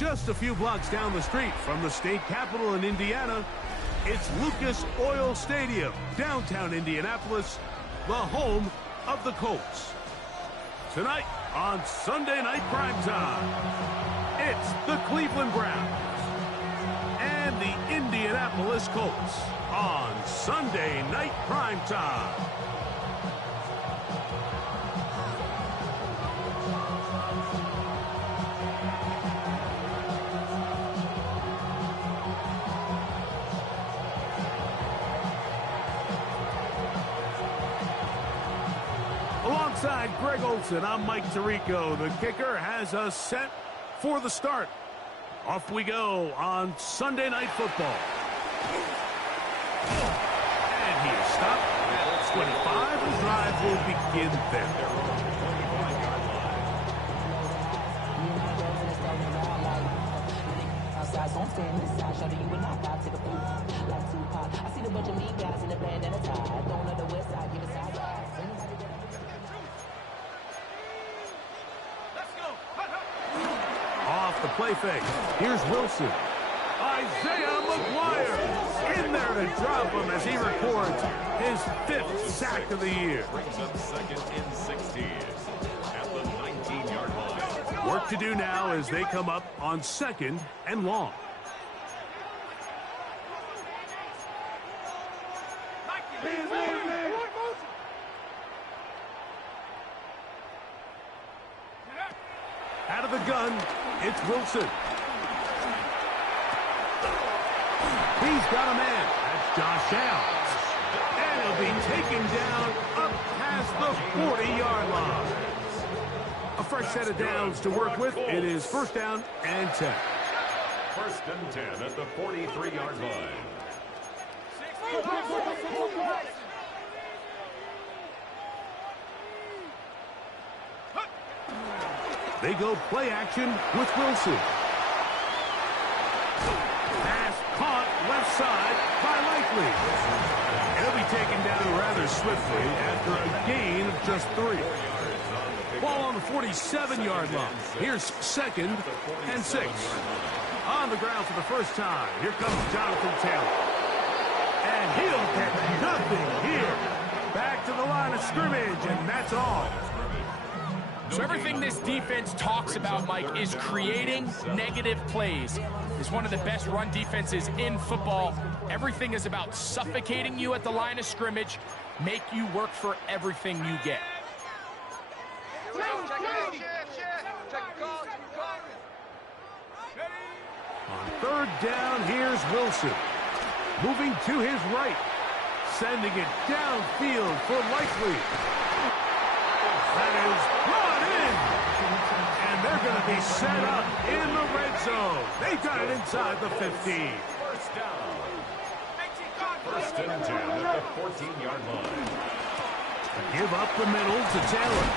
Just a few blocks down the street from the state capitol in Indiana, it's Lucas Oil Stadium, downtown Indianapolis, the home of the Colts. Tonight on Sunday Night Primetime, it's the Cleveland Browns and the Indianapolis Colts on Sunday Night Primetime. Alongside Greg Olsen, I'm Mike Tirico. The kicker has us set for the start. Off we go on Sunday Night Football. And he is stopped at 25. The drive will begin there. Off the play fake. Here's Wilson. Isaiah McGuire in there to drop him as he records his 5th sack of the year. Brings up second and 16 at the 19-yard line. Work to do now as they come up on 2nd and long. Out of the gun, it's Wilson. He's got a man. That's Josh Allen. And he'll be taken down up past the 40-yard line. A fresh set of downs to work with. It is 1st down and 10. 1st and 10 at the 43-yard line. They go play action with Wilson. Pass caught left side by Likely. He'll be taken down rather swiftly after a gain of just 3. Ball on the 47-yard line. Here's 2nd and 6. On the ground for the first time. Here comes Jonathan Taylor. And he'll get nothing here. Back to the line of scrimmage, and that's all. So everything this defense talks about, Mike, is creating negative plays. It's one of the best run defenses in football. Everything is about suffocating you at the line of scrimmage, make you work for everything you get. On 3rd down, here's Wilson. Moving to his right. Sending it downfield for Likely. That is brought in. And they're going to be set up in the red zone. They got it inside the 15. 1st down. 1st and 10 at the 14-yard line. Give up the middle to Taylor.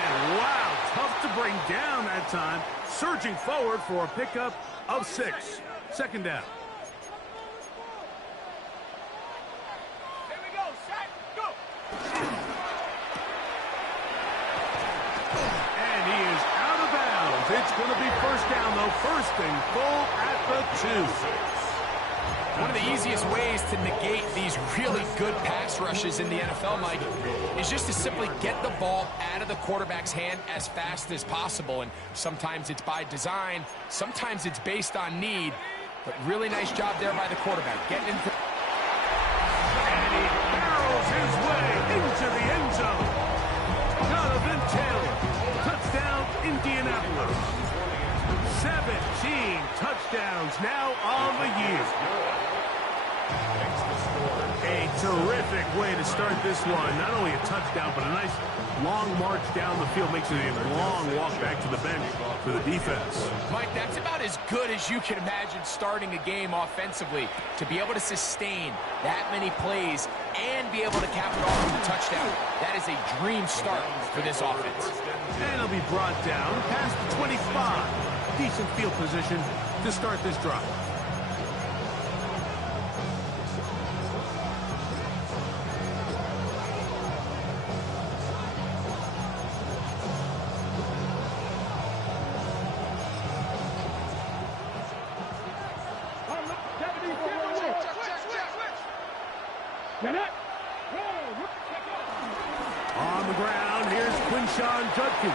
And wow, tough to bring down that time. Surging forward for a pickup of 6. 2nd down. It's going to be 1st down, though. 1st and goal at the 2. One of the easiest ways to negate these really good pass rushes in the NFL, Mike, is just to simply get the ball out of the quarterback's hand as fast as possible. And sometimes it's by design, sometimes it's based on need. But really nice job there by the quarterback. Getting into... And he barrels his way into the end zone. Jonathan Taylor. Touchdown, Indianapolis. 17 touchdowns now on the year. A terrific way to start this one. Not only a touchdown, but a nice long march down the field. Makes it a long walk back to the bench for the defense. Mike, that's about as good as you can imagine starting a game offensively. To be able to sustain that many plays and be able to cap it off with a touchdown. That is a dream start for this offense. And it'll be brought down past the 25. Decent field position to start this drive. the ground, here's Quinshon Judkins.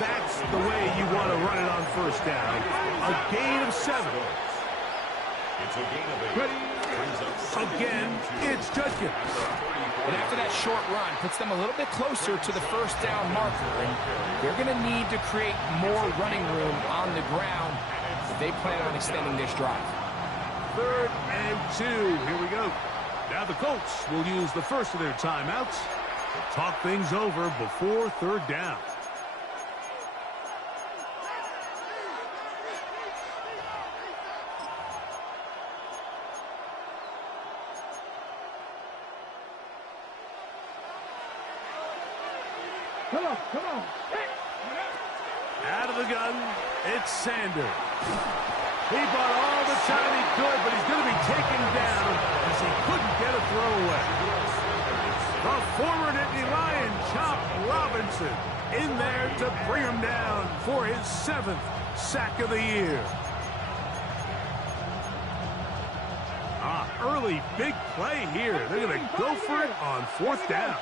That's the way you want to run it on first down. A gain of 7. It's a gain of 8. Again, it's Judkins. And after that short run, puts them a little bit closer to the first down marker. And they're going to need to create more running room on the ground if they plan on extending this drive. 3rd and 2. Here we go. Now the Colts will use the first of their timeouts to talk things over before 3rd down. Come on. Out of the gun, it's Sanders. He bought all the time he could, but he's going to be taken down as he couldn't get a throw away. The former Nittany Lion, Chop Robinson, in there to bring him down for his 7th sack of the year. Early big play here. They're going to go for it on 4th down.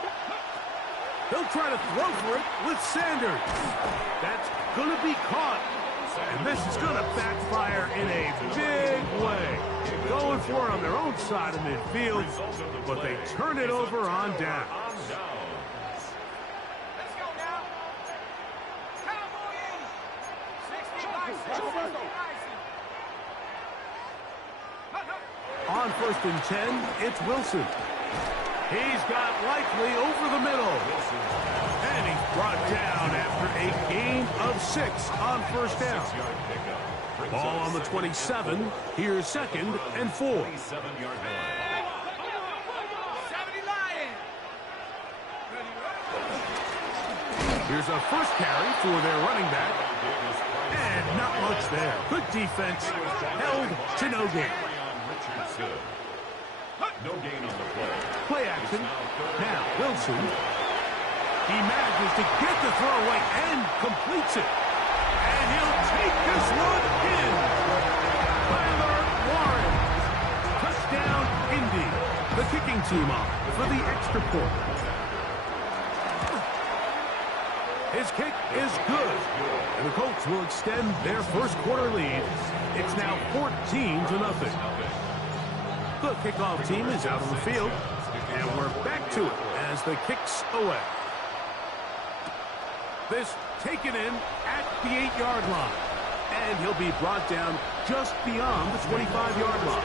They'll try to throw for it with Sanders. That's going to be caught. And this is going to backfire in a big way. Going for it on their own side of midfield, but they turn it over on down. Let's go now. Cowboy 60. On 1st and 10, it's Wilson. He's got Likely over the middle. And he's brought down after a gain of 6 on 1st down. Ball on the 27. Here's 2nd and 4. Here's a first carry for their running back. And not much there. Good defense. Held to no gain. No gain on the play. Play action. Now Wilson. He manages to get the throw away and completes it. And he'll take this one in. Tyler Warren. Touchdown, Indy. The kicking team on for the extra point. His kick is good. And the Colts will extend their first quarter lead. It's now 14-0. The kickoff team is out on the field. And we're back to it as the kick's away. This taken in at the 8-yard line. And he'll be brought down just beyond the 25-yard line.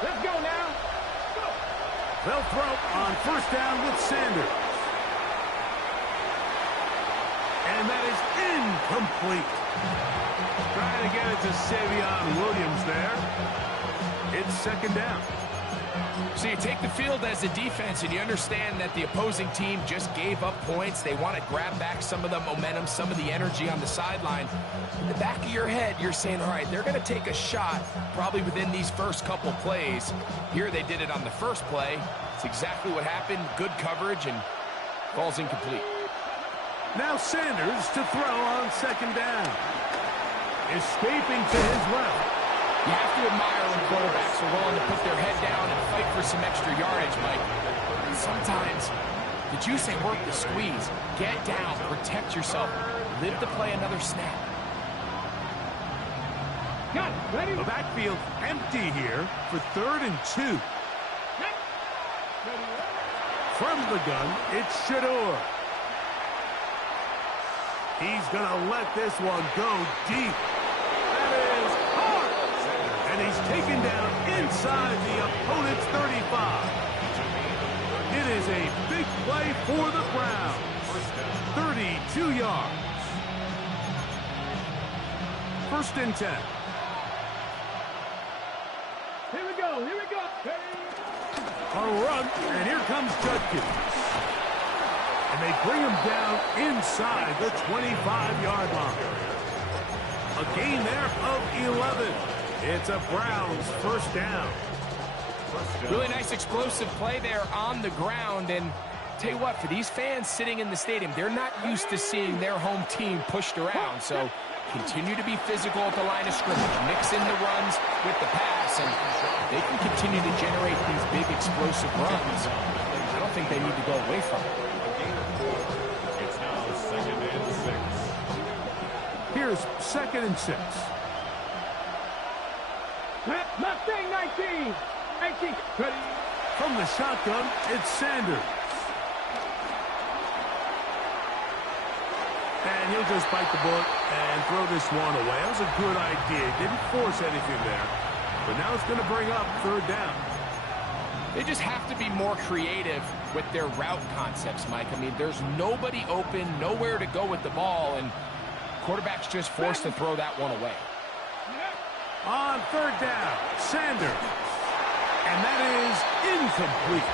Let's go now. They'll throw on first down with Sanders. And that is incomplete. Trying to get it to Savion Williams there. It's 2nd down. So you take the field as a defense and you understand that the opposing team just gave up points. They want to grab back some of the momentum, some of the energy on the sideline. In the back of your head, you're saying, all right, they're going to take a shot probably within these first couple plays. Here they did it on the first play. It's exactly what happened. Good coverage and falls incomplete. Now Sanders to throw on 2nd down. Escaping to his left. You have to admire when quarterbacks are willing to put their head down and fight for some extra yardage, Mike. Sometimes the juice ain't worth the squeeze. Get down, protect yourself, live to play another snap. Got it. Ready? The backfield empty here for 3rd and 2. From the gun, it's Shador. He's going to let this one go deep. That is hard. And he's taken down inside the opponent's 35. It is a big play for the Browns. 32 yards. 1st and 10. Here we go. A run, and here comes Judkins. And they bring him down inside the 25-yard line. A gain there of 11. It's a Browns 1st down. Really nice explosive play there on the ground, and tell you what, for these fans sitting in the stadium, they're not used to seeing their home team pushed around. So continue to be physical at the line of scrimmage. Mix in the runs with the pass, and they can continue to generate these big explosive runs. I don't think they need to go away from it. It's now 2nd and 6. Here's 2nd and 6. Mustang 19. 19. Ready. From the shotgun, it's Sanders. And he'll just bite the bullet and throw this one away. That was a good idea. Didn't force anything there. But now it's going to bring up 3rd down. They just have to be more creative with their route concepts, Mike. I mean, there's nobody open, nowhere to go with the ball, and quarterback's just forced to throw that one away. On 3rd down, Sanders. And that is incomplete.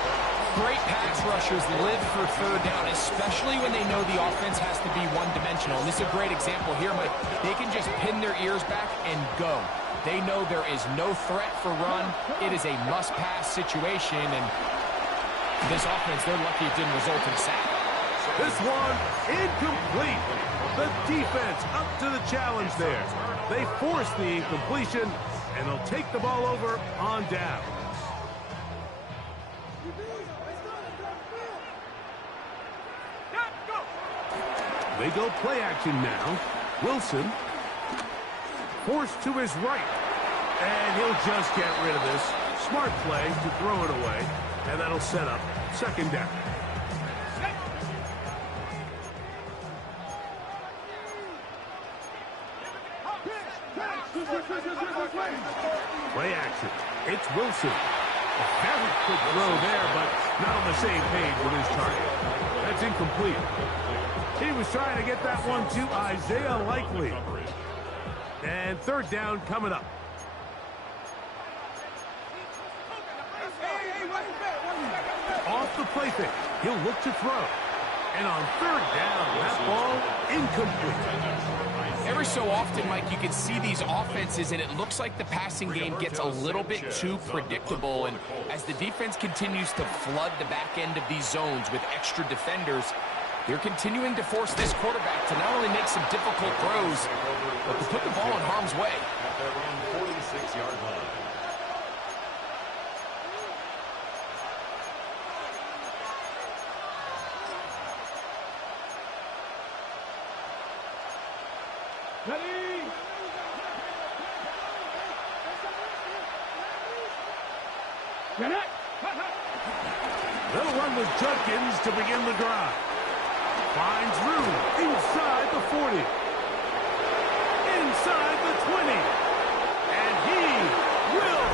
Great pass rushers live for 3rd down, especially when they know the offense has to be one-dimensional. And this is a great example here, Mike. They can just pin their ears back and go. They know there is no threat for run. It is a must-pass situation, and this offense, they're lucky it didn't result in a sack. This one, incomplete. The defense up to the challenge there. They force the incompletion, and they'll take the ball over on down. They go play action now. Wilson forced to his right. And he'll just get rid of this. Smart play to throw it away. And that'll set up 2nd down. Play action. It's Wilson. A very quick throw there, but not on the same page with his target. That's incomplete. He was trying to get that one to Isaiah Likely. And 3rd down coming up. Off the play fake. He'll look to throw. And on 3rd down, that ball incomplete. Every so often, Mike, you can see these offenses, and it looks like the passing game gets a little bit too predictable. And as the defense continues to flood the back end of these zones with extra defenders, they're continuing to force this quarterback to not only make some difficult throws, but to put the ball in harm's way. At their own 46-yard line. Ready. Connect. They'll run with Judkins to begin the drive. Finds room inside the 40. Inside the 20. And he will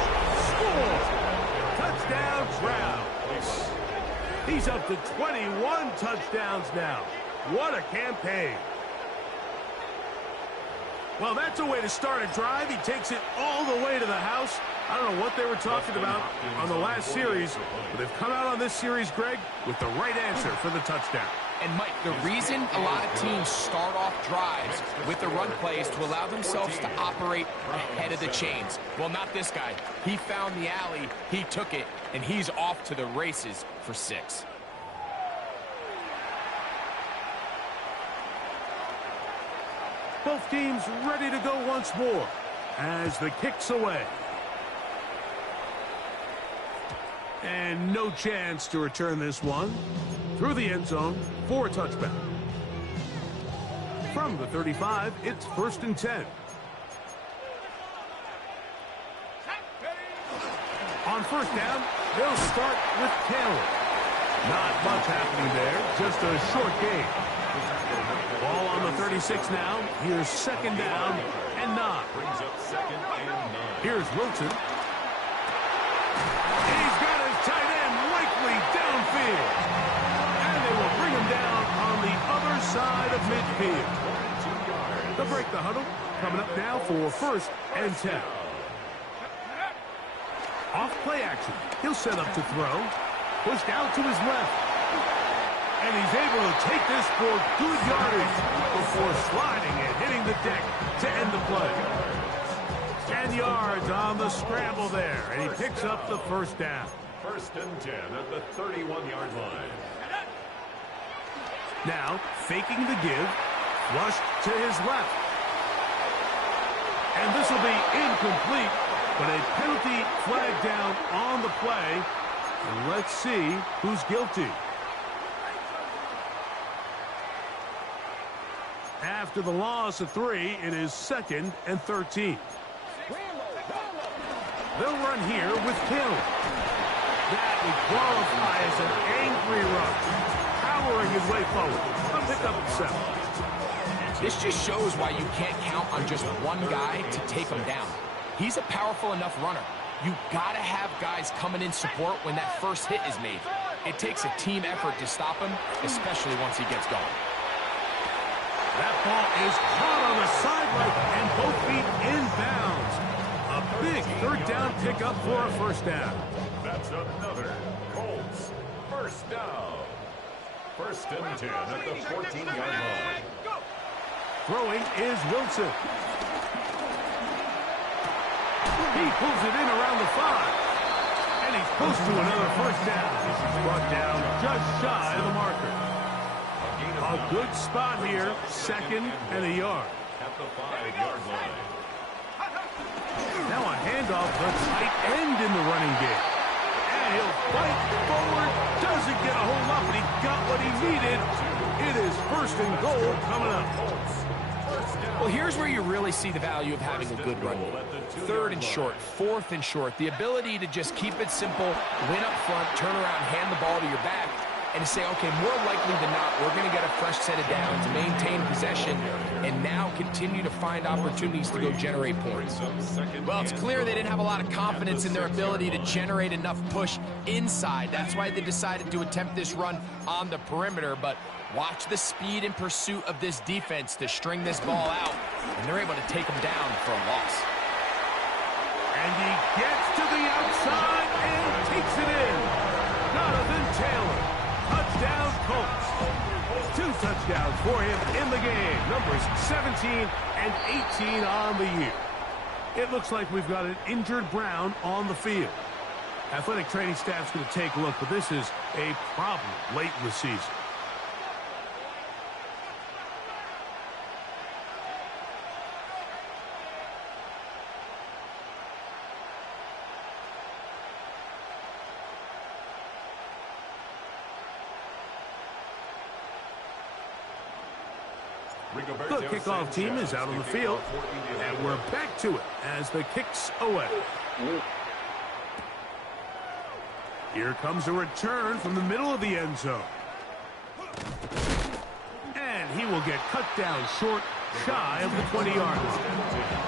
score. Touchdown, Browns. He's up to 21 touchdowns now. What a campaign. Well, that's a way to start a drive. He takes it all the way to the house. I don't know what they were talking about on the last series, but they've come out on this series, Greg, with the right answer for the touchdown. And, Mike, the reason a lot of teams start off drives with the run plays to allow themselves to operate ahead of the chains. Well, not this guy. He found the alley, he took it, and he's off to the races for 6. Both teams ready to go once more as the kick's away. And no chance to return this one. Through the end zone for a touchback. From the 35, it's 1st and 10. On 1st down, they'll start with Taylor. Not much happening there, just a short gain. Ball on the 36 now. Here's 2nd down and 9. Brings up 2nd and 9. Here's Wilson. He's got his tight end Likely downfield. And they will bring him down on the other side of midfield. They'll break the huddle. Coming up now for 1st and 10. Off play action. He'll set up to throw. Pushed out to his left. And he's able to take this for good yardage before sliding and hitting the deck to end the play. 10 yards on the scramble there, and he picks up the 1st down. 1st and 10 at the 31-yard line. Now, faking the give, flush to his left. And this will be incomplete, but a penalty flag down on the play. And let's see who's guilty. After the loss of 3, it is 2nd and 13. They'll run here with Hill. That would qualify as an angry run, powering his way forward. A pickup of 7. This just shows why you can't count on just one guy to take him down. He's a powerful enough runner. You gotta have guys coming in support when that first hit is made. It takes a team effort to stop him, especially once he gets going. That ball is caught on the sideline, and both feet inbounds. A big third down pickup for a first down. That's another Colts first down. 1st and 10 at the 14-yard line. Throwing is Wilson. He pulls it in around the 5. And he's close to another first down. He's brought down just shy of the marker. A good spot here, 2nd and a yard. At the 5-yard line. Now a handoff to tight end in the running game. And he'll fight forward. Doesn't get a whole lot, but he got what he needed. It is 1st and goal coming up. Well, here's where you really see the value of having a good run game. 3rd and short, 4th and short. The ability to just keep it simple, win up front, turn around, hand the ball to your back, and to say, okay, more likely than not, we're going to get a fresh set of downs, maintain possession, and now continue to find opportunities to go generate points. Well, it's clear they didn't have a lot of confidence in their ability to generate enough push inside. That's why they decided to attempt this run on the perimeter, but watch the speed and pursuit of this defense to string this ball out, and they're able to take them down for a loss. And he gets to the outside and takes it in. Jonathan Taylor. Touchdown Colts. 2 touchdowns for him in the game. Numbers 17 and 18 on the year. It looks like we've got an injured Brown on the field. Athletic training staff's going to take a look, but this is a problem late in the season. The kickoff team is out on the field, and we're back to it as the kick's away. Here comes a return from the middle of the end zone. And he will get cut down short, shy of the 20-yard line.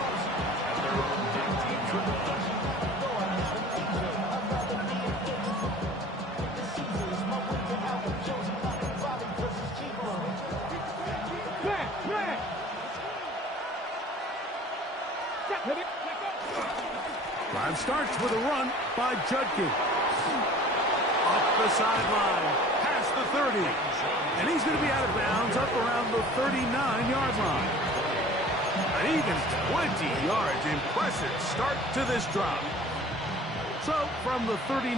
Drive starts with a run by Judkins. Up the sideline, past the 30. And he's going to be out of bounds up around the 39-yard line. An even 20 yards. Impressive start to this drive. So from the 39,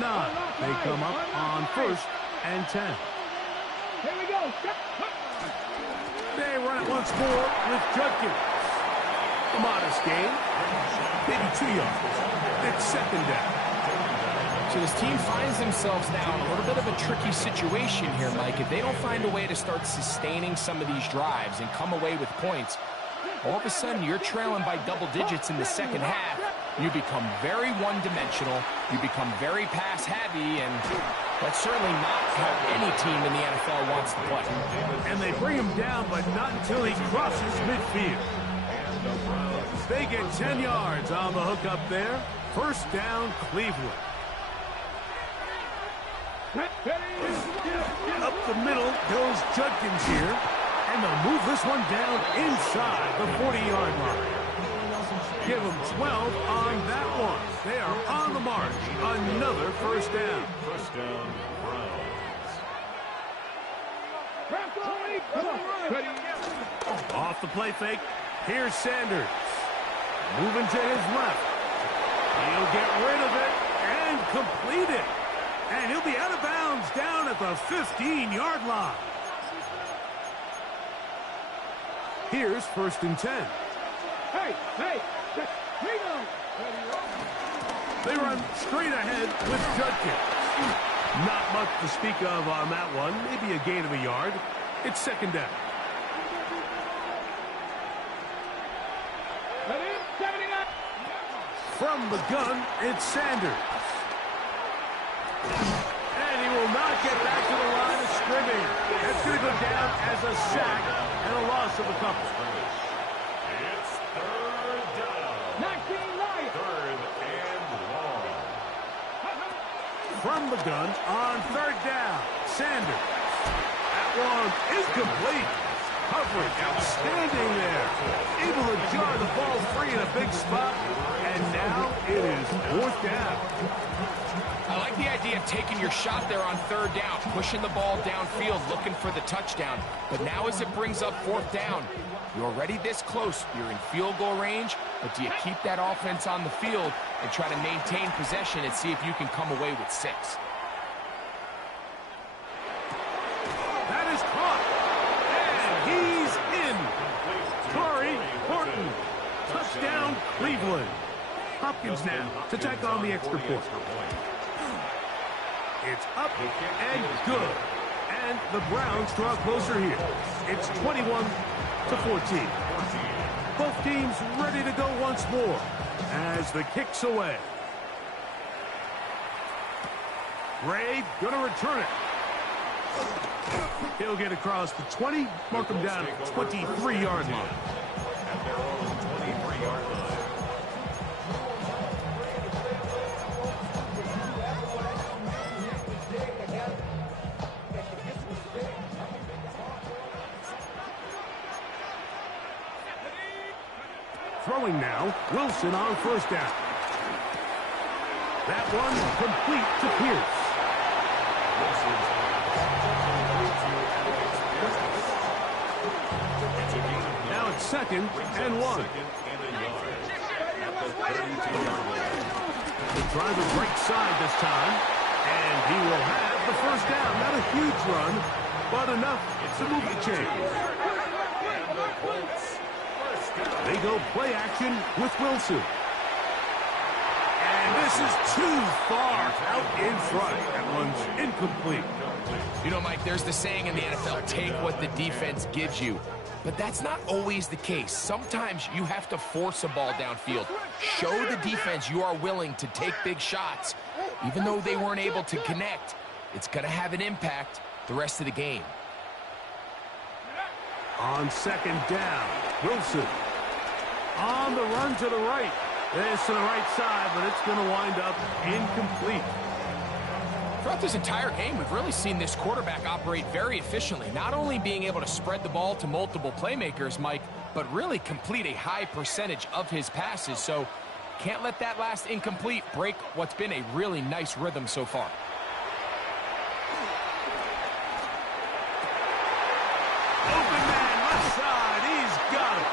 they come up on 1st and 10. Here we go. They run it once more with Judkins. A modest gain, maybe 2 yards. It's 2nd down. So this team finds themselves now in a little bit of a tricky situation here, Mike. If they don't find a way to start sustaining some of these drives and come away with points, all of a sudden you're trailing by double digits in the 2nd half. You become very one-dimensional. You become very pass-heavy, and that's certainly not how any team in the NFL wants to play. And they bring him down, but not until he crosses midfield. They get 10 yards on the hook up there. 1st down, Cleveland. Up the middle goes Judkins here. And they'll move this one down inside the 40-yard line. Give them 12 on that one. They are on the march. Another 1st down. 1st down, Browns. Off the play fake. Here's Sanders. Moving to his left. He'll get rid of it and complete it. And he'll be out of bounds down at the 15-yard line. Here's 1st and 10. Hey, Ringo! They run straight ahead with Judkins. Not much to speak of on that one. Maybe a gain of a yard. It's 2nd down. From the gun, it's Sanders. And he will not get back to the line of scrimmage. That's going to go down as a sack and a loss of a couple. It's 3rd down. 19 Lions. 3rd and long. From the gun on 3rd down, Sanders. That one is complete. Coverage outstanding there. Able to jar the ball free in a big spot. And now it is 4th down. I like the idea of taking your shot there on 3rd down, pushing the ball downfield, looking for the touchdown. But now as it brings up 4th down, you're already this close. You're in field goal range, but do you keep that offense on the field and try to maintain possession and see if you can come away with 6? That is caught. And he's in. Torrey Horton. Touchdown, Cleveland. Hopkins now to take on the extra point. It's up and good. And the Browns draw closer here. It's 21-14. Both teams ready to go once more as the kick's away. Ray gonna return it. He'll get across the 20, mark him down at 23-yard line. At their own 23-yard line. Throwing now, Wilson on 1st down. That one complete to Pierce. Now it's 2nd and 1. The driver breaks side this time, and he will have the 1st down. Not a huge run, but enough to move the chains. They go play action with Wilson. And this is too far out in front. That one's incomplete. You know, Mike, there's the saying in the NFL, take what the defense gives you. But that's not always the case. Sometimes you have to force a ball downfield. Show the defense you are willing to take big shots. Even though they weren't able to connect, it's going to have an impact the rest of the game. On 2nd down, Wilson. On the run to the right. This to the right side, but it's going to wind up incomplete. Throughout this entire game, we've really seen this quarterback operate very efficiently, not only being able to spread the ball to multiple playmakers, Mike, but really complete a high percentage of his passes. So can't let that last incomplete break what's been a really nice rhythm so far. Open man, left side. He's got it.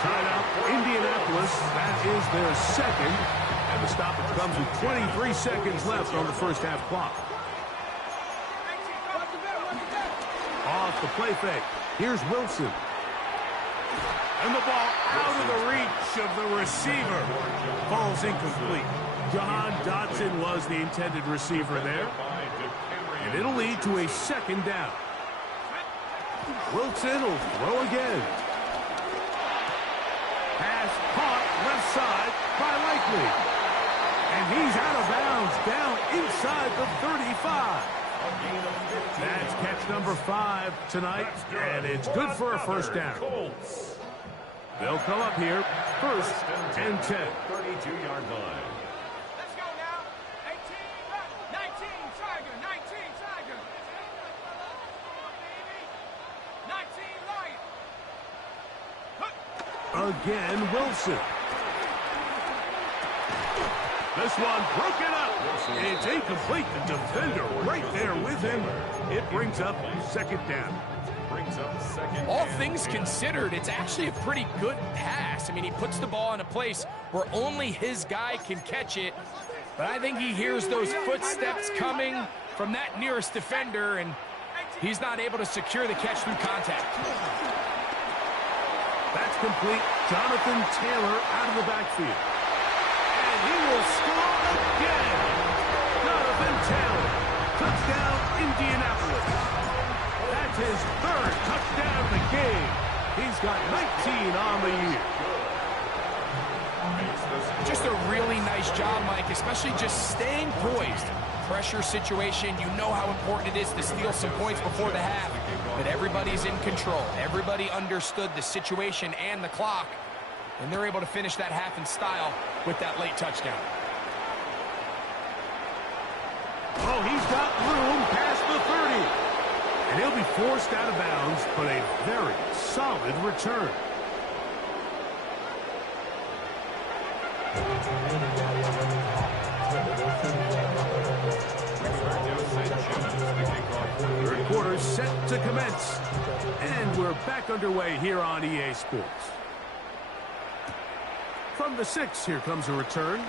Tied up Indianapolis. That is their 2nd. And the stoppage comes with 23 seconds left on the 1st half clock. Off the play fake. Here's Wilson. And the ball out of the reach of the receiver. Falls incomplete. Jahan Dotson was the intended receiver there. And it'll lead to a 2nd down. Wilson will throw again. Pass caught left side by Likely. And he's out of bounds down inside the 35. That's catch number 5 tonight, and it's good for a 1st down. They'll come up here, 1st and 10. 32-yard line. Let's go now. 18, 19, Tiger, 19, Tiger. 19, Lion. Again, Wilson. This one broken up. It's incomplete. The defender right there with him. It brings up 2nd down. All things considered, it's actually a pretty good pass. I mean, he puts the ball in a place where only his guy can catch it. But I think he hears those footsteps coming from that nearest defender, and he's not able to secure the catch through contact. That's complete. Jonathan Taylor out of the backfield. And he will score again. Jonathan Taylor. Touchdown, Indianapolis. That's his third touchdown of the game. He's got 19 on the year. Just a really nice job, Mike, especially just staying poised. Pressure situation, you know how important it is to steal some points before the half. But everybody's in control. Everybody understood the situation and the clock. And they're able to finish that half in style with that late touchdown. Oh, he's got room past the 30. And he'll be forced out of bounds, but a very solid return. Third quarter set to commence. And we're back underway here on EA Sports. From the 6, here comes a return.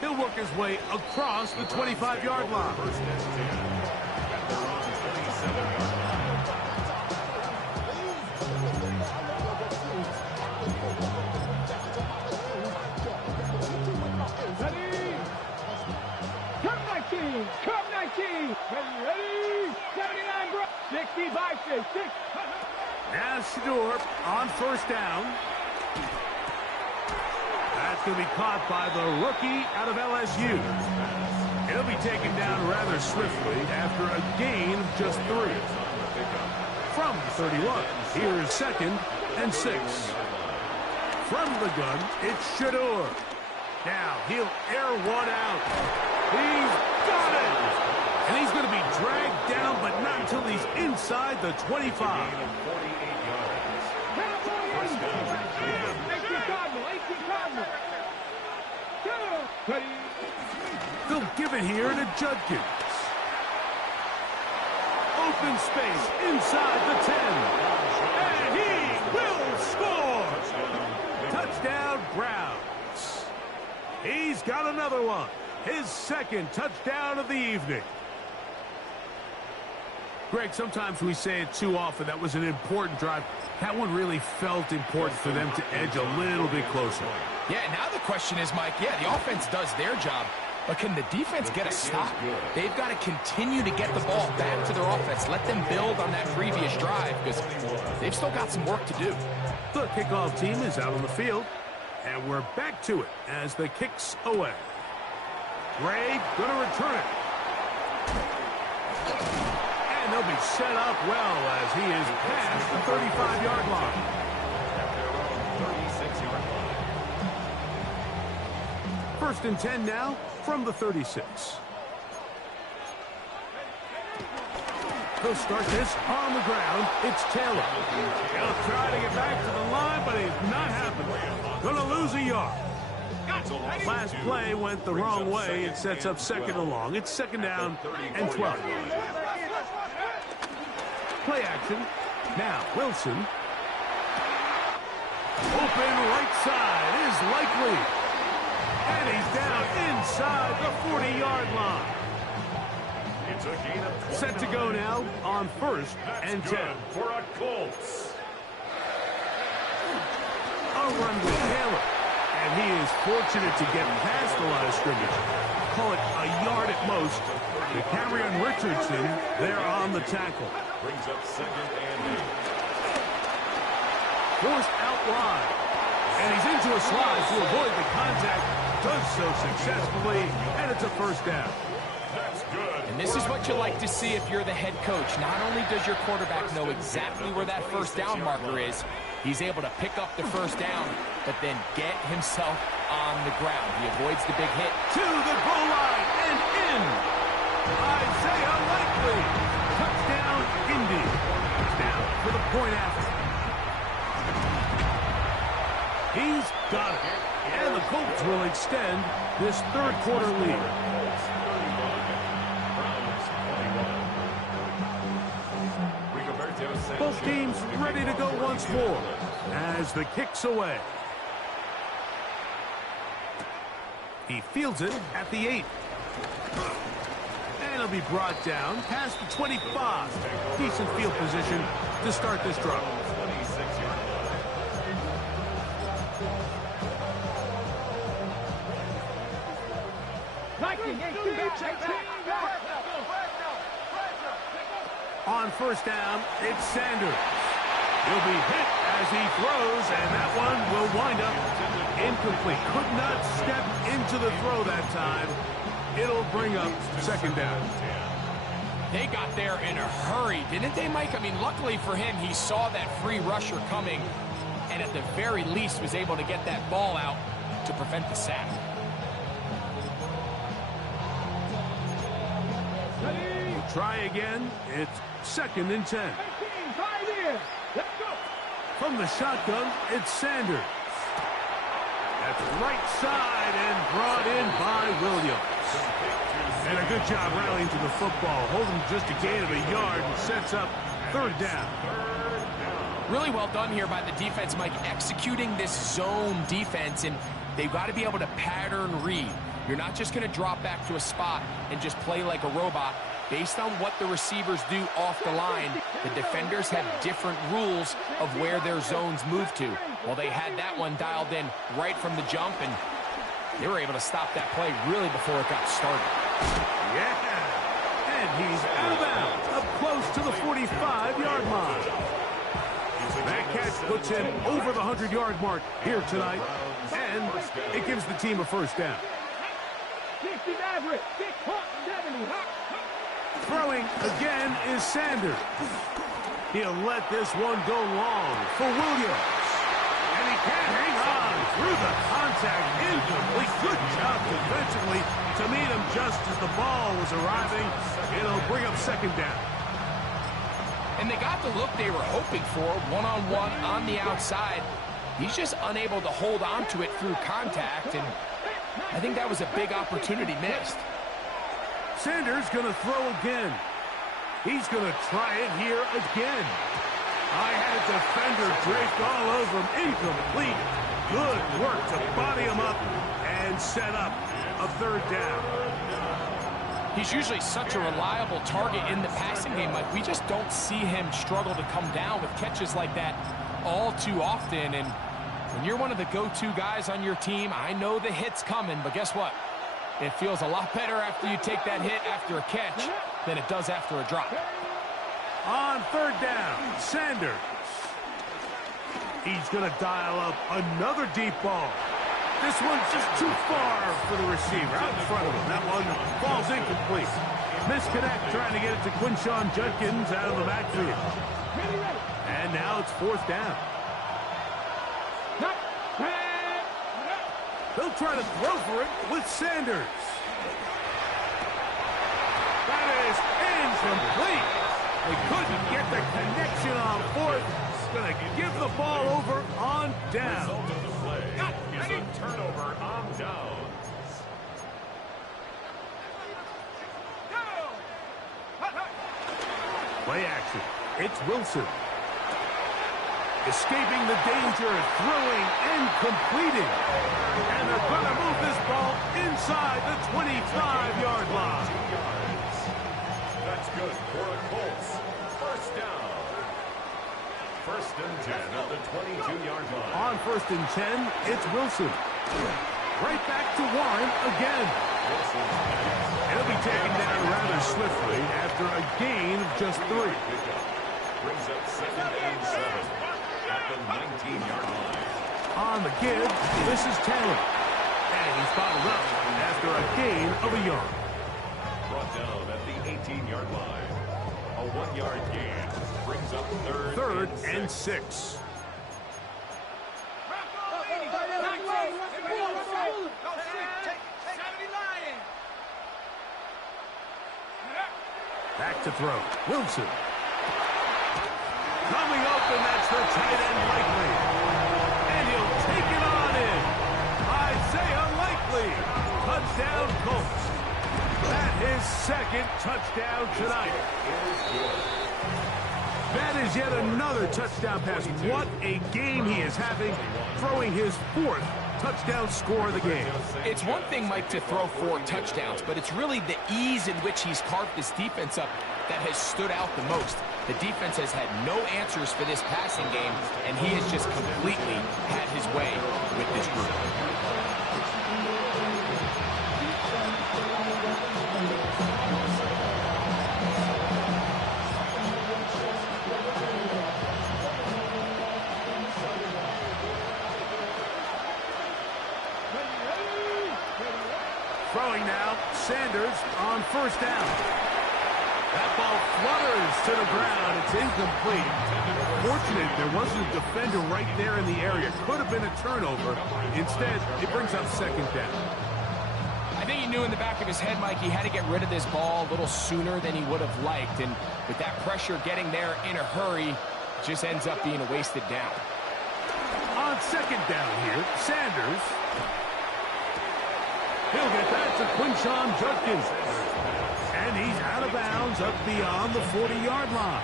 He'll work his way across the 25-yard line. Cup 19. Ready? 79, bro. 65, 6. Now Shedeur on first down. That's going to be caught by the rookie out of LSU. He'll be taken down rather swiftly after a gain of just 3. From the 31, here's 2nd and 6. From the gun, it's Shedeur. Now he'll air one out. He's got it! And he's going to be dragged down, but not until he's inside the 25. 18 Cardinal. They'll give it here to Judkins. Open space inside the 10. And he will score! Touchdown, Browns. He's got another one. His second touchdown of the evening. Greg, sometimes we say it too often. That was an important drive. That one really felt important for them to edge a little bit closer. Yeah, now the question is, Mike, yeah, the offense does their job, but can the defense get a stop? They've got to continue to get the ball back to their offense. Let them build on that previous drive because they've still got some work to do. The kickoff team is out on the field, and we're back to it as the kick's away. Gray going to return it. And they'll be set up well as he is past the 35-yard line. 1st and 10 now from the 36. He'll start this on the ground. It's Taylor. He'll try to get back to the line, but he's not happening. Going to lose a yard. Last play went the wrong way. It sets up 2nd and long. It's 2nd down and 12. Play action. Now Wilson. Open right side is Likely. And he's down inside the 40-yard line. Set to go now on 1st and 10. For a Colts. A run with Taylor. And he is fortunate to get past the line of scrimmage. Call it a yard at most. The carry on Richardson there on the tackle. Brings up 2nd and 8. Forced out wide. And he's into a slide to avoid the contact. Does so successfully. And it's a 1st down. That's good. And this is what you like to see if you're the head coach. Not only does your quarterback know exactly where that 1st down marker is, he's able to pick up the 1st down, but then get himself on the ground. He avoids the big hit. To the goal line and in. Isaiah Likely. Touchdown, Indy. Now for the point after. He's got it. And the Colts will extend this 3rd quarter lead. Both teams ready to go once more as the kick's away. He fields it at the 8. And he'll be brought down past the 25. Decent field position to start this drive. On first down, it's Sanders. He'll be hit as he throws, and that one will wind up incomplete. Could not step into the throw that time. It'll bring up second down. They got there in a hurry, didn't they, Mike? I mean, luckily for him, he saw that free rusher coming, and at the very least was able to get that ball out to prevent the sack. We'll try again. It's 2nd and 10. Let's go. From the shotgun, it's Sanders. That's right side and brought in by Williams. And a good job rallying to the football, holding just a gain of a yard and sets up 3rd down. Really well done here by the defense, Mike, executing this zone defense, and they've got to be able to pattern read. You're not just going to drop back to a spot and just play like a robot. Based on what the receivers do off the line, the defenders have different rules of where their zones move to. Well, they had that one dialed in right from the jump, and they were able to stop that play really before it got started. Yeah, and he's out of bounds, up close to the 45-yard line. That catch puts him over the 100-yard mark here tonight, and it gives the team a first down. Throwing again is Sanders. He'll let this one go long for Williams. And he can't hang on through the contact. Incomplete. Good job defensively to meet him just as the ball was arriving. It'll bring up second down. And they got the look they were hoping for, one-on-one on the outside. He's just unable to hold on to it through contact, and I think that was a big opportunity missed. Sanders going to throw again. He's going to try it here again. I had a defender draped all over him. Incomplete. Good work to body him up and set up a 3rd down. He's usually such a reliable target in the passing game. Like, we just don't see him struggle to come down with catches like that all too often. And when you're one of the go-to guys on your team, I know the hit's coming, but guess what? It feels a lot better after you take that hit after a catch than it does after a drop. On 3rd down, Sanders. He's going to dial up another deep ball. This one's just too far for the receiver out in front of him. That one falls incomplete. Misconnect trying to get it to Quinshon Judkins out of the backfield. And now it's 4th down. They'll try to throw for it with Sanders. That is incomplete. They couldn't get the connection on 4th. Going to give the ball over on down. Result of the play is a turnover on downs. Play action. It's Wilson. Escaping the danger, throwing and completing. And they're going to move this ball inside the 25-yard line. That's good for the Colts. First down. 1st and 10 at the 22-yard line. On 1st and 10, it's Wilson. Right back to Warren again. He'll be taken down rather swiftly after a gain of just 3. Brings up 2nd and 7 at the 19-yard line. On the give, this is Taylor. And he's bottled up after a gain of a yard. Brought down at the 18-yard line. A 1-yard gain brings up 3rd and 6. Back to throw. Wilson. Coming open, that's the tight end Likely. And he'll take it on in. Isaiah Likely. Touchdown Colts. That is 2nd touchdown tonight. That is yet another touchdown pass. What a game he is having, throwing his 4th touchdown score of the game. It's one thing, Mike, to throw 4 touchdowns, but it's really the ease in which he's carved this defense up that has stood out the most. The defense has had no answers for this passing game, and he has just completely had his way with this group. Throwing now, Sanders on first down. That ball flutters to the ground. It's incomplete. Fortunate there wasn't a defender right there in the area. Could have been a turnover. Instead, it brings up second down. I think he knew in the back of his head, Mike, he had to get rid of this ball a little sooner than he would have liked. And with that pressure getting there in a hurry, it just ends up being a wasted down. On second down here, Sanders. He'll get that to Quinshon Judkins. And he's out of bounds up beyond the 40-yard line.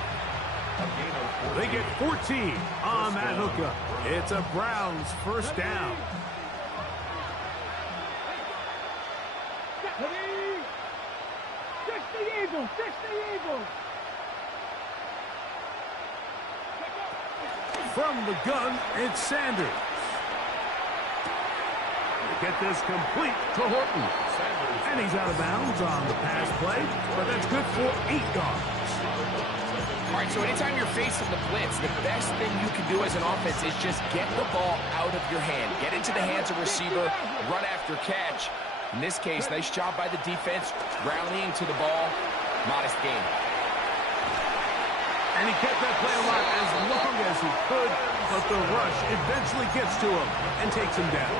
They get 14 on that hookup. It's a Browns first down. From the gun, it's Sanders. They get this complete to Horton. And he's out of bounds on the pass play, but that's good for 8 yards. All right, so anytime you're facing the blitz, the best thing you can do as an offense is just get the ball out of your hand. Get into the hands of receiver, run after catch. In this case, nice job by the defense, rallying to the ball. Modest gain. And he kept that play alive as long as he could, but the rush eventually gets to him and takes him down.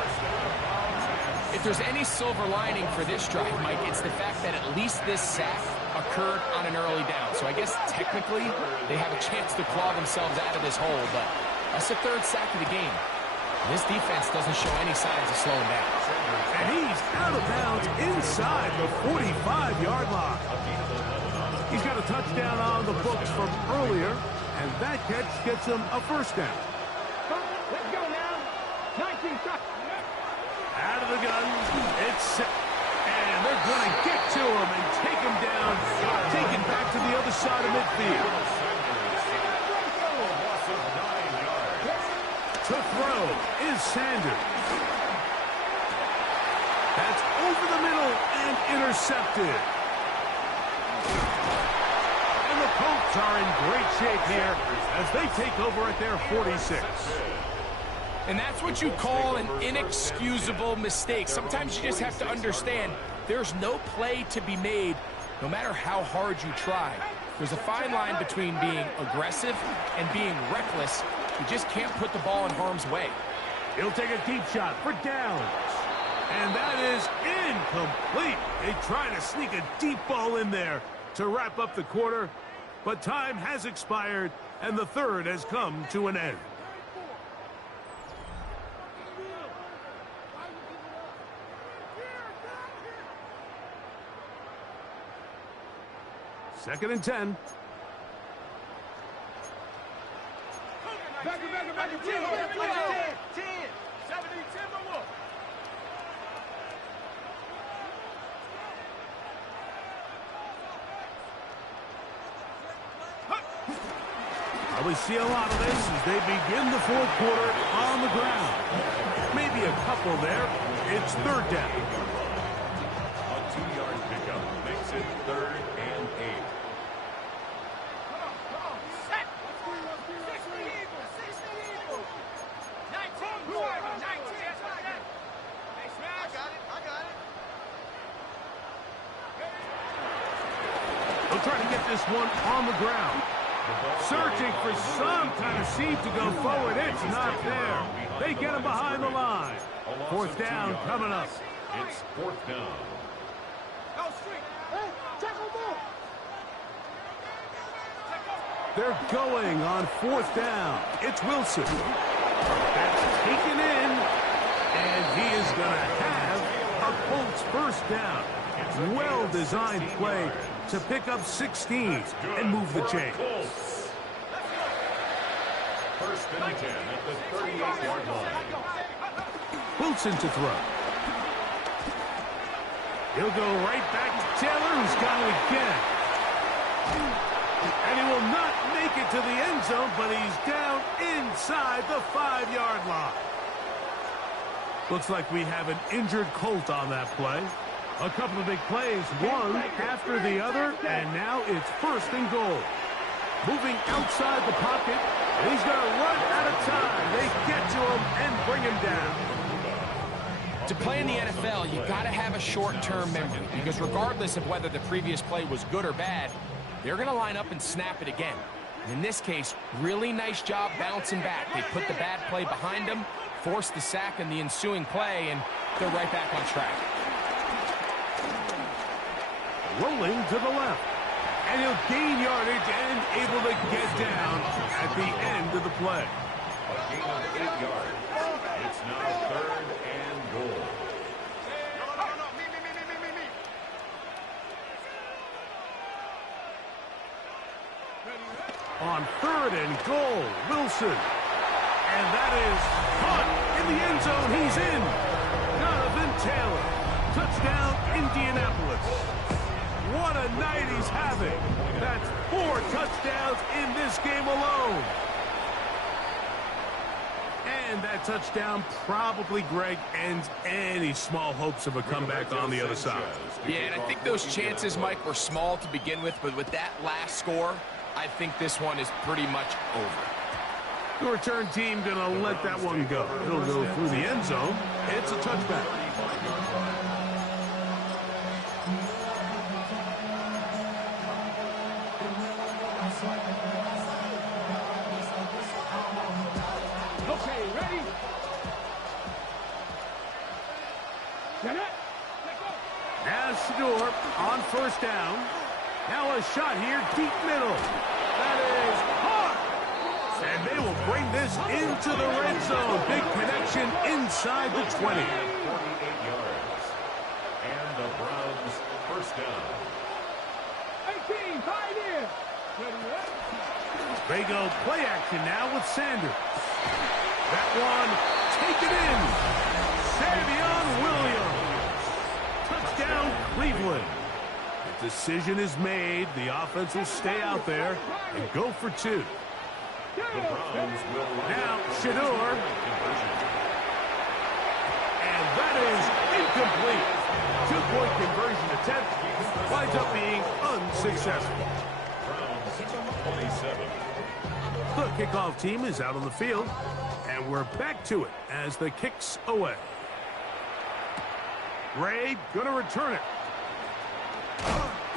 If there's any silver lining for this drive, Mike, it's the fact that at least this sack occurred on an early down. So I guess technically they have a chance to claw themselves out of this hole, but that's the third sack of the game. This defense doesn't show any signs of slowing down. And he's out of bounds inside the 45-yard line. He's got a touchdown on the books from earlier, and that catch gets him a first down. Let's go now. 19 seconds. Out of the gun, it's set. And they're going to get to him and take him down, take it back to the other side of midfield. To throw is Sanders. That's over the middle and intercepted. And the Colts are in great shape here as they take over at their 46. And that's what you call an inexcusable mistake. Sometimes you just have to understand there's no play to be made, no matter how hard you try. There's a fine line between being aggressive and being reckless. You just can't put the ball in harm's way. He'll take a deep shot for downs. And that is incomplete. They try to sneak a deep ball in there to wrap up the quarter, but time has expired, and the third has come to an end. Second and 10. Back, 10, 10, 70, Timberwolves. We see a lot of this as they begin the fourth quarter on the ground. Maybe a couple there. It's third down. A 2-yard pickup makes it 3rd and 8. Come on, set. 60 Eagles. 19, 19. Hey, smash. I got it. They'll try to get this one on the ground. Searching for some kind of seam to go forward. It's not there. They get him behind the line. Fourth down coming up. It's 4th down. Go street. Hey, tackle ball. They're going on fourth down. It's Wilson. That's taken in. And he is going to have a Colts first down. Well-designed play to pick up 16 and move the chain. First and 10 at the 38-yard line. Wilson to throw. He'll go right back to Taylor, who's got it again. And he will not make it to the end zone, but he's down inside the 5-yard line. Looks like we have an injured Colt on that play. A couple of big plays, one after the other, and now it's first and goal. Moving outside the pocket, and he's going to run out of time. They get to him and bring him down. to play in the NFL, you got to have a short-term memory, because regardless of whether the previous play was good or bad, they're going to line up and snap it again. And in this case, really nice job bouncing back. They put the bad play behind them, forced the sack in the ensuing play, and they're right back on track. Rolling to the left. And he'll gain yardage and able to get down at the end of the play. A gain of 8 yards. It's now 3rd and goal. No, me. On 3rd and goal, Wilson. And that is caught in the end zone. He's in. Jonathan Taylor. Touchdown, Indianapolis. What a night he's having. That's 4 touchdowns in this game alone. And that touchdown probably, Greg, ends any small hopes of a comeback on the other side. Yeah, and I think those chances, Mike, were small to begin with, but with that last score, I think this one is pretty much over. The return team going to let that one go. It'll go through the end zone. It's a touchback. Okay, ready? Get it? Let go. Now Shador on 1st down. Now a shot here, deep middle. That is hard. And they will bring this into the red zone. Big connection inside the 20. 48 yards. And the Browns 1st down. 18, tied in. Ready? They go play action now with Sanders. That one taken in. Savion Williams. Touchdown, Cleveland. The decision is made. The offense will stay out there and go for 2. The Browns will Now, Shador. And that is incomplete. 2-point conversion attempt winds up being unsuccessful. Browns 27. The kickoff team is out on the field, and we're back to it as the kick's away. Ray going to return it.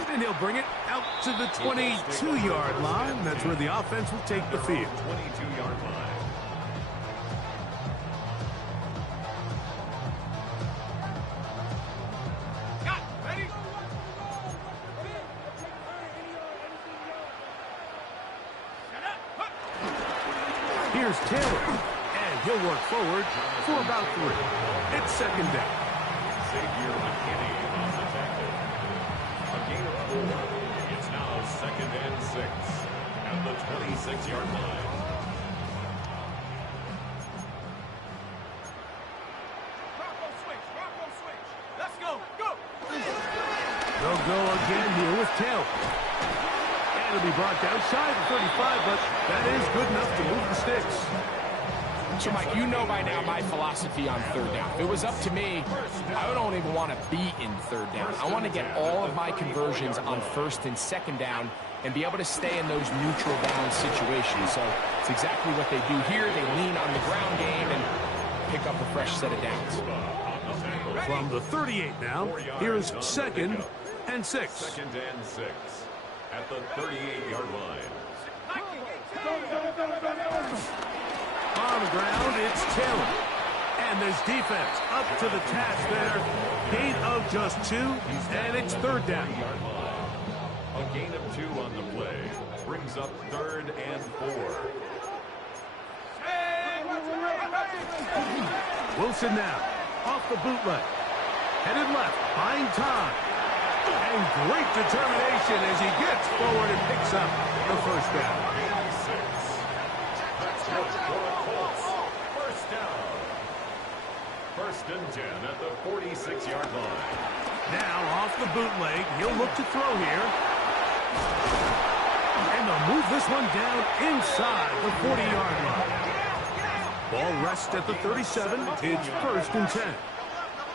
And he'll bring it out to the 22-yard line. That's where the offense will take the field. 22-yard line. Got it. Ready? Here's Taylor, and he'll work forward for about 3. It's 2nd down. Xavier McKinney on the tackle. A gain of 4. It's now 2nd and 6 at the 26-yard line. Bronco switch. Let's go. Go. They'll go again here with Taylor. And it'll be brought down shy of the 35, but that is good enough to move the sticks. So, Mike, you know by now my philosophy on 3rd down. If it was up to me, I don't even want to be in 3rd down. I want to get all of my conversions on 1st and 2nd down and be able to stay in those neutral down situations. So it's exactly what they do here. They lean on the ground game and pick up a fresh set of downs. From the 38 now, here's 2nd and 6. 2nd and 6 at the 38-yard line. On the ground, it's Taylor. And there's defense up to the task there. Gain of just 2, and it's 3rd down. A gain of 2 on the play brings up 3rd and 4. Wilson now, off the bootleg. Headed left, buying time. And great determination as he gets forward and picks up the 1st down. That's good for the Colts. 1st down. 1st and 10 at the 46-yard line. Now off the bootleg, he'll look to throw here. And they'll move this one down inside the 40-yard line. Ball rests at the 37. It's 1st and 10.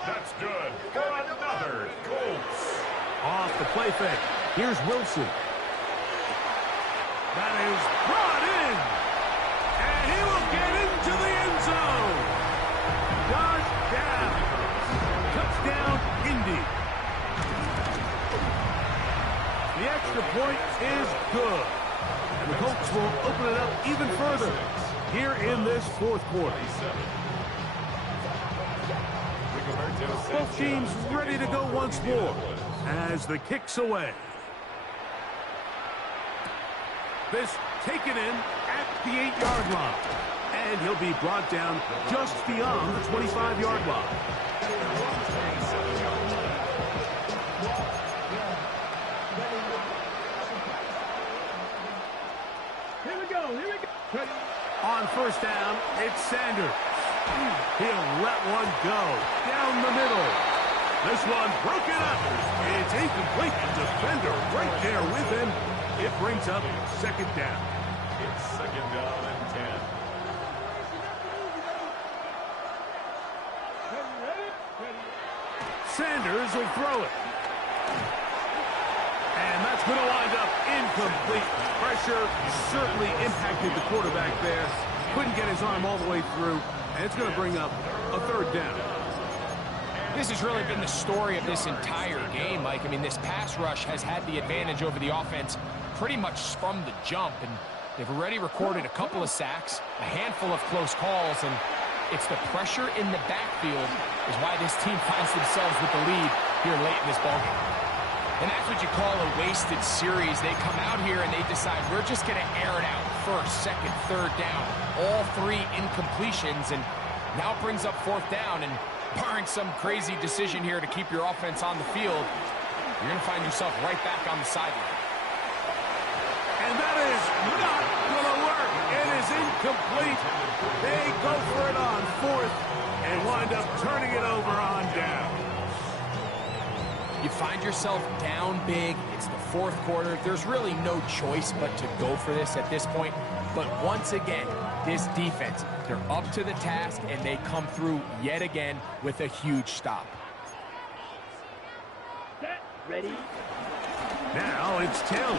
That's good for another Colts. Off the play fake. Here's Wilson. That is brought in. And he will get into the end zone. Touchdown. further here in this fourth quarter. Both teams ready to go once more as the kick's away. This taken in at the 8-yard line. And he'll be brought down just beyond the 25-yard line. Here we go. On first down, it's Sanders. He'll let one go down the middle. This one broken up. It's incomplete. Defender right there with him. It brings up second down. It's second down and 10. Sanders will throw it. And that's going to wind up incomplete. Pressure certainly impacted the quarterback there. Couldn't get his arm all the way through. And it's going to bring up a third down. This has really been the story of this entire game, Mike. I mean, this pass rush has had the advantage over the offense pretty much from the jump. And they've already recorded a couple of sacks, a handful of close calls, and it's the pressure in the backfield is why this team finds themselves with the lead here late in this ballgame. And that's what you call a wasted series. They come out here and they decide we're just going to air it out. First, second, third down. All three incompletions, and now it brings up fourth down. And barring some crazy decision here to keep your offense on the field, you're going to find yourself right back on the sideline. And that is not going to work. It is incomplete. They go for it on fourth and wind up turning it over on down. You find yourself down big. It's the fourth quarter. There's really no choice but to go for this at this point. But once again, this defense, they're up to the task, and they come through yet again with a huge stop. Ready? Now it's Taylor.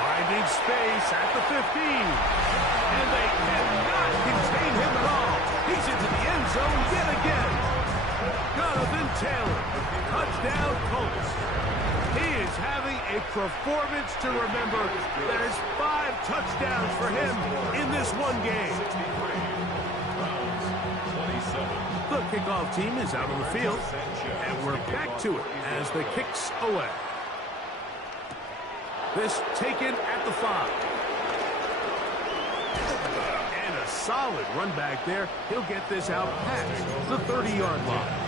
Finding space at the 15. And they cannot contain him at all. He's into the end zone yet again. Jonathan Taylor, touchdown Colts. He is having a performance to remember. There's 5 touchdowns for him in this one game. The kickoff team is out on the field, and we're back to it as the kick's away. This taken at the 5. And a solid run back there. He'll get this out past the 30-yard line.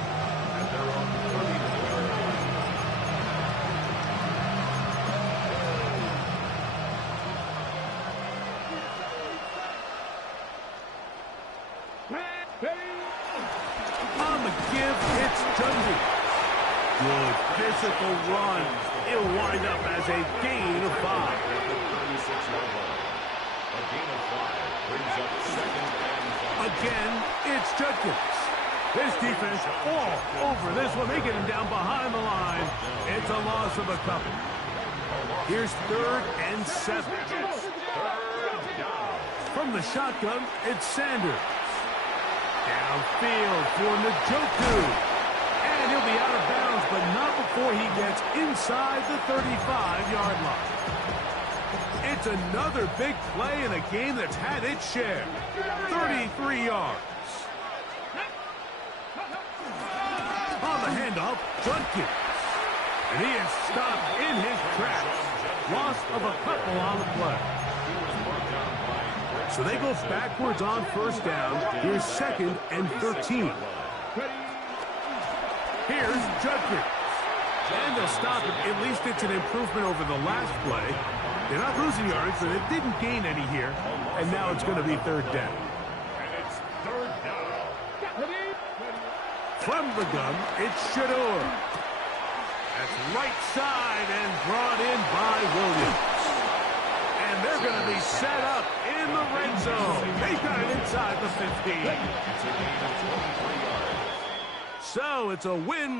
On the give, it's Dundee. Good physical run. It'll wind up as a gain of 5. Again, it's Judkins. This defense all over this one. They get him down behind the line. It's a loss of a couple. Here's 3rd and 7. From the shotgun, it's Sanders. Downfield for Njoku. And he'll be out of bounds, but not before he gets inside the 35-yard line. It's another big play in a game that's had its share. 33 yards. On the handoff, Judkins. And he is stopped in his tracks. Loss of a couple on the play. So they go backwards on first down. Here's 2nd and 13. Here's Judkins. And they'll stop it. At least it's an improvement over the last play. They're not losing yards, but they didn't gain any here. And now it's going to be 3rd down. And it's 3rd down. From the gun, it's Shador. That's right side and brought in by Williams. And they're going to be set up in the red zone. They've got it inside the 15. It's a gain of 23 yards. So it's a win